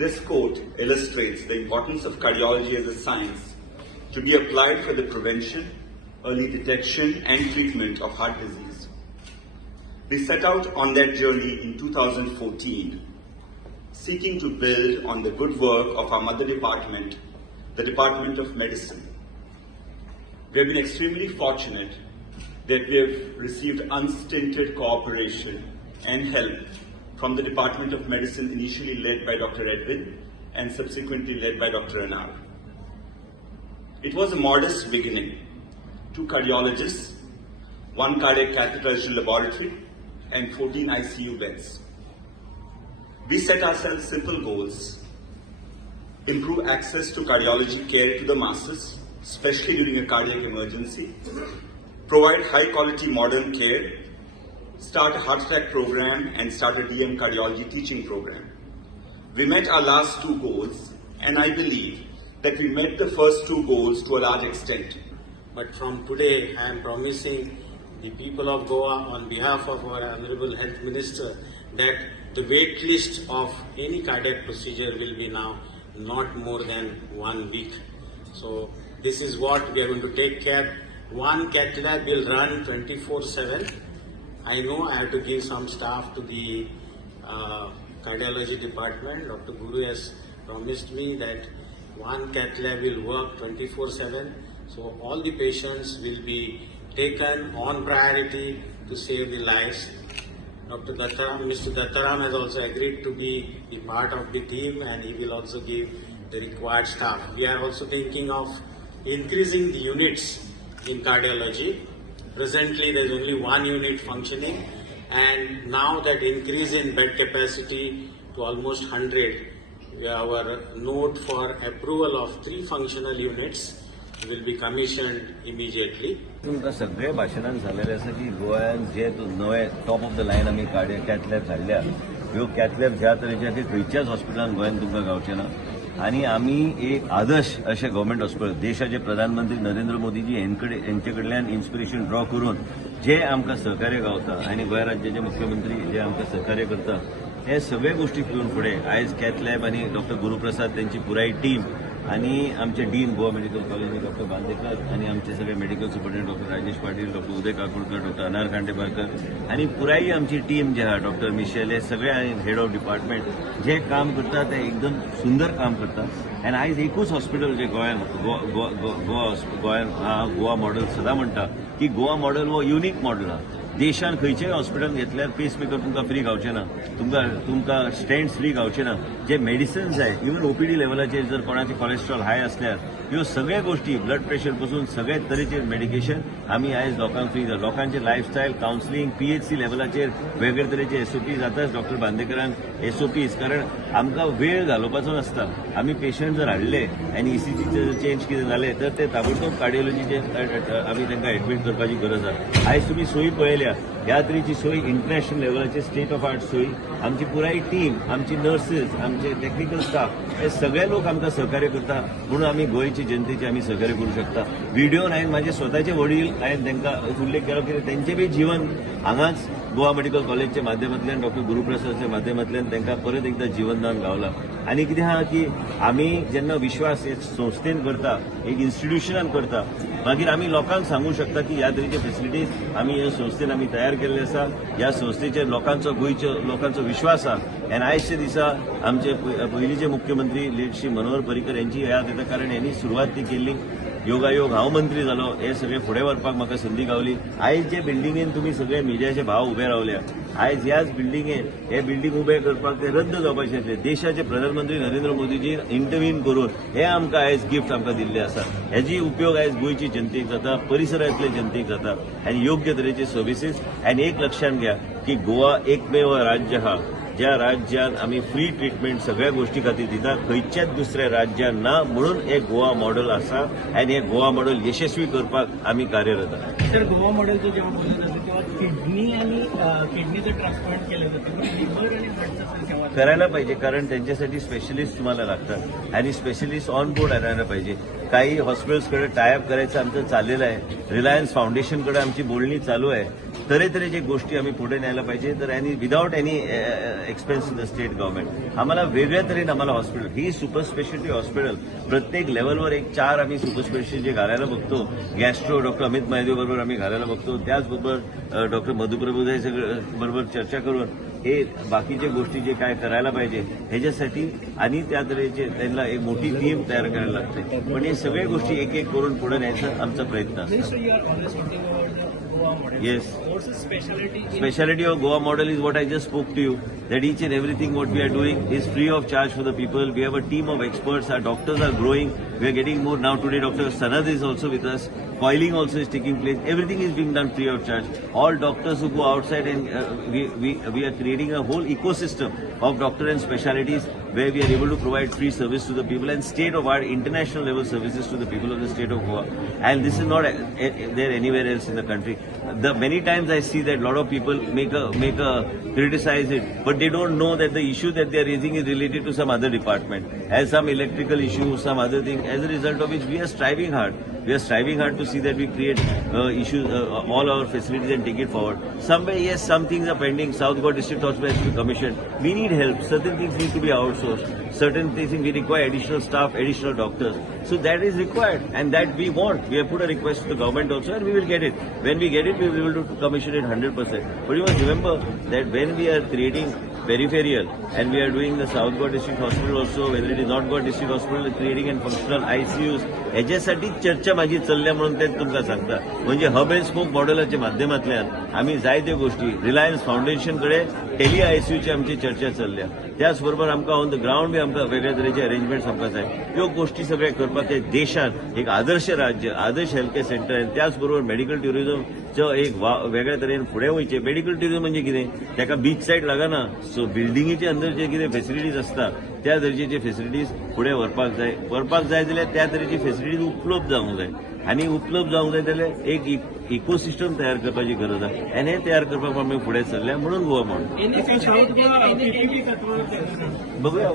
This quote illustrates the importance of cardiology as a science to be applied for the prevention, early detection and treatment of heart disease. We set out on that journey in 2014, seeking to build on the good work of our mother department, the Department of Medicine. We have been extremely fortunate that we have received unstinted cooperation and help from the Department of Medicine, initially led by Dr. Edwin and subsequently led by Dr. Rane. It was a modest beginning. 2 cardiologists, 1 cardiac catheterization laboratory, and 14 ICU beds. We set ourselves simple goals: improve access to cardiology care to the masses, especially during a cardiac emergency, provide high-quality modern care, start a heart attack program, and start a DM cardiology teaching program. We met our last 2 goals, and I believe that we met the first 2 goals to a large extent. But from today, I am promising the people of Goa on behalf of our Honorable Health Minister that the wait list of any cardiac procedure will be now not more than 1 week. So this is what we are going to take care. 1 cath lab will run 24/7. I know I have to give some staff to the cardiology department. Dr. Guru has promised me that 1 cath lab will work 24/7. So all the patients will be taken on priority to save the lives. Mr. Dattaram has also agreed to be the part of the team, and he will also give the required staff. We are also thinking of increasing the units in cardiology. Presently there is only 1 unit functioning, and now that increase in bed capacity to almost 100, our note for approval of 3 functional units will be commissioned immediately. तुमकां सगळे भाशणान झालेले आसा की गोंयांत जे नवे top of the lion आमी cath lab हाडल्या, ह्यो कॅथ लॅब ह्या तरेच्या की खंयच्याच हॉस्पिटलांत गोंयांत तुमकां गावचे ना. आणि आमी एक आदर्श अशें गव्हर्मेंट हॉस्पिटल, देशाचे प्रधानमंत्री नरेंद्र मोदीजी यांचे कडल्यान इन्स्पिरेशन ड्रॉ करून जे आमकां सहकार्य गावता आनी गोंय राज्याचे मुख्यमंत्री जे आमकां सहकार्य करता, हे सगळे गोष्टी घेवन फुडें आयज कॅथ लॅब आनी डॉक्टर गुरुप्रसाद त्यांची पुराय टीम आणि आमचे dean Goa medical college doctor Bandekar आणि आमचे सगळे medical superintendent doctor Rajesh Patil, doctor Uday Kakodkar, doctor Anar Khandeparkar आणि पुराई आमची टीम जे आहा, डॉक्टर मिशेल, हे सगळे हेड ऑफ डिपार्टमेंट जे काम करता ते एकदम सुंदर काम करता. आनी आयज एकूच हॉस्पिटल जे गोंयांत गोवा मॉडेल सदां म्हणटा की गोवा मॉडेल हो युनीक मॉडेल आहा. देशान खंयचेय हॉस्पिटल घेतल्यार पेसमेकर तुमकां फ्री गावचे ना, तुमकां स्टेंट्स फ्री गावचे ना. जे मेडिसिन्स जाय, इवन ओपीडी लेवलाचेर जर कोणाचे कोलेस्ट्रॉल हाय असल्यार ह्यो सगळे गोष्टी, ब्लड प्रेशर पासून सगळे तरेचे मेडिकेशन आमी आयज लोकांक फ्री दिता. लोकांचे लायफस्टायल कावन्सिलींग, पीएचसी लेवलाचेर वेगळे तरेचे एसओपीज आतांच डॉक्टर बांदेकरान एसओपीज, कारण आमकां वेळ घालोवपाचो नासता. आमी पेशंट जर हाडले आनी ईसीजीचे जर चेंज कितें जालें तर ते ताबडतोब कार्डिओलॉजीचे आमी तांकां एडमीट करपाची गरज आसा. आयज तुमी सोयी पळयल्या, ह्या तरेची सोय इंटरनॅशनल लेवलाचेर स्टेट ऑफ आर्ट सोयी. आमची पुराय टीम, आमची नर्सीस, आमचे टेक्निकल स्टाफ, हे सगळे लोक आमकां सहकार्य करता. म्हणून आमी गोंयची जनतेचे आमी सहकार्य करूं शकता. व्हिडिओन हांवें म्हाजे स्वताचे वडील हांवें तांकां उल्लेख केलो की तेंचे बी जीवन हांगाच गोवा मेडिकल कॉलेजच्या माध्यमांतल्यान, डॉक्टर गुरुप्रसादच्या माध्यमांतल्यान तांकां परत एकदां जीवनदान गावलां. आनी कितें आहा की आमी जेन्ना विश्वास एक संस्थेन करता, एक इन्स्टिट्यूशनान करता, मागीर आमी लोकांक सांगूंक शकता की ह्या तरेचे फेसिलिटीज आमी ह्या संस्थेन आमी तयार केल्ले आसा. ह्या संस्थेचेर लोकांचो, गोंयच्या लोकांचो विश्वास आसा. आनी आयजच्या दिसा आमचे पयलींचे मुख्यमंत्री लेट श्री मनोहर पर्रीकर यांची याद येता, कारण यांनी सुरवात ती केल्ली. योगायोग हांव मंत्री जालो, हे सगळे फुडें व्हरपाक म्हाका संदी गावली. आयज जे बिल्डिंगेन तुमी सगळे मिडियाचे भाव उबे रावल्या, आयज ह्याच बिल्डिंगेन हे बिल्डिंग उबे करपाक ते रद्द जावपाचे आसले. देशाचे प्रधानमंत्री नरेंद्र मोदीजी इंटरव्हीन करून हे आमकां आयज गिफ्ट आमकां दिल्ले आसा. हेजी उपयोग आयज गोंयची जनतेक जाता, परिसरांतल्या जनतेक जाता, आनी योग्य तरेचे सर्विसीस. आनी एक लक्षात घ्या की गोवा एकमेव राज्य आहा ज्या राज्यात आम्ही फ्री ट्रीटमेंट सगळ्या गोष्टी खातीर दिता. खंयच्याच दुसऱ्या राज्यात ना. म्हणून एक गोवा मॉडेल आसा आनी हे गोवा मॉडेल यशस्वी करपाक आम्ही कार्यरत आहात. तर गोवा मॉडेलचं जेव्हा बोललं जातं तेव्हा किडनी आणि किडनीचं ट्रान्सप्लांट केलं जातं, पण लिव्हर आणि हार्टचं केव्हा करायला पाहिजे, कारण त्यांच्यासाठी स्पेशलिस्ट तुम्हाला लागतात आणि स्पेशलिस्ट ऑन बोर्ड राहायला पाहिजे. काही हॉस्पिटल्सकडे टायअप करायचं आमचं चाललेलं आहे. रिलायन्स फाउंडेशनकडे आमची बोलणी चालू आहे. तऱ्हेतऱ्हेचे गोष्टी आम्ही पुढे न्यायला पाहिजे. तर आणि without any expense in the state government आम्हाला वेगळ्या तऱ्हेने आम्हाला हॉस्पिटल ही सुपर स्पेशालिटी हॉस्पिटल प्रत्येक लेवलवर एक 4 आम्ही सुपर स्पेशालिटी जे घालायला बघतो. गॅस्ट्रो डॉक्टर अमित महादेव बरोबर आम्ही घालायला बघतो. त्याचबरोबर डॉक्टर मधुप्रभुदाई बरोबर चर्चा करून हे बाकीच्या गोष्टी जे काय करायला पाहिजे ह्याच्यासाठी आणि त्या तऱ्हेचे त्यांना एक मोठी टीम तयार करायला लागते. पण हे सगळ्या गोष्टी एक एक करून पुढे न्यायचा आमचा प्रयत्न असतो. So you are always talking about the Goa model. Yes. What's the specialty? Speciality of Goa model is what I just spoke to you, that each and everything what we are doing is free of charge for the people. We have a team of experts. Our doctors are growing. We are getting more. Now today Dr. Sanad is also with us. Coiling also is taking place. Everything is being done free of charge. All doctors who go outside and we are creating a whole ecosystem of doctor and specialties where we are able to provide free service to the people and state-of-art international level services to the people of the state of Goa. And this is not there anywhere else in the country. Many times I see that a lot of people criticize it, but they don't know that the issue that they are raising is related to some other department, has some electrical issue, some other thing. As a result of which we are striving hard. We are striving hard to see that we create issues, all our facilities and take it forward. Somewhere, yes, some things are pending. South Goa District Hospital has to be commissioned. We need help. Certain things need to be outsourced. Certain things we require additional staff, additional doctors. So that is required, and that we want. We have put a request to the government also, and we will get it. When we get it, we will be able to commission it 100%. But you must remember that when we are creating peripheral and we are doing the South Goa District Hospital also, whether it is not Goa District Hospital, creating and functional ICUs, ह्याच्यासाठी चर्चा माझी चलल्या म्हणून ते तुमका सांगता. म्हणजे hub and spoke मॉडेलाच्या माध्यमांतल्यान आम्ही जायत्या गोष्टी रिलायन्स फाउंडेशनकडे टेली आयसीयूची आमची चर्चा चलल्या. त्याचबरोबर आमकां ऑन द ग्राउंड बी आमकां वेगळ्या तरेचे अरेंजमेंट्स आमकां जाय. ह्यो गोष्टी सगळ्या करपाक ते देशांत एक आदर्श राज्य, आदर्श हेल्थ केअर सेंटर आहे. त्याचबरोबर मेडिकल टुरिझमचं एक वेगळ्या तरेन फुडें वयचे. मेडिकल टुरिझम म्हणजे कितें, ताका बीच सायड लागना. सो बिल्डिंगेचे अंदर जे कितें फेसिलिटीज आसता त्या दर्जेचे फेसिलिटीज फुडें व्हरपाक जाय जाल्यार त्या तरेची फेसिलिटीज उपलब्ध जावंक जाय. आनी उपलब्ध जावंक जाय जाल्यार एक इकोसिस्टम तयार करपाची गरज आसा. आनी हें तयार करपाक आमी फुडें सरल्या म्हणून गोवा म्हणून बघूया.